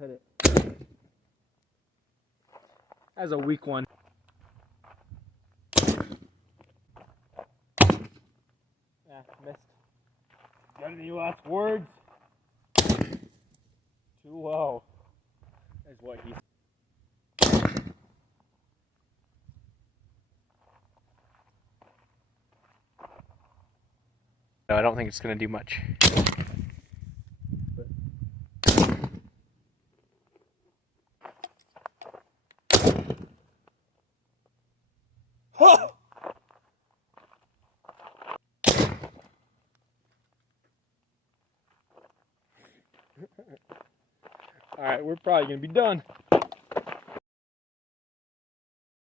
hit it. That's a weak one. Yeah, missed. Got any last words? Too low. Is what he said. No, I don't think it's going to do much. Alright, we're probably going to be done.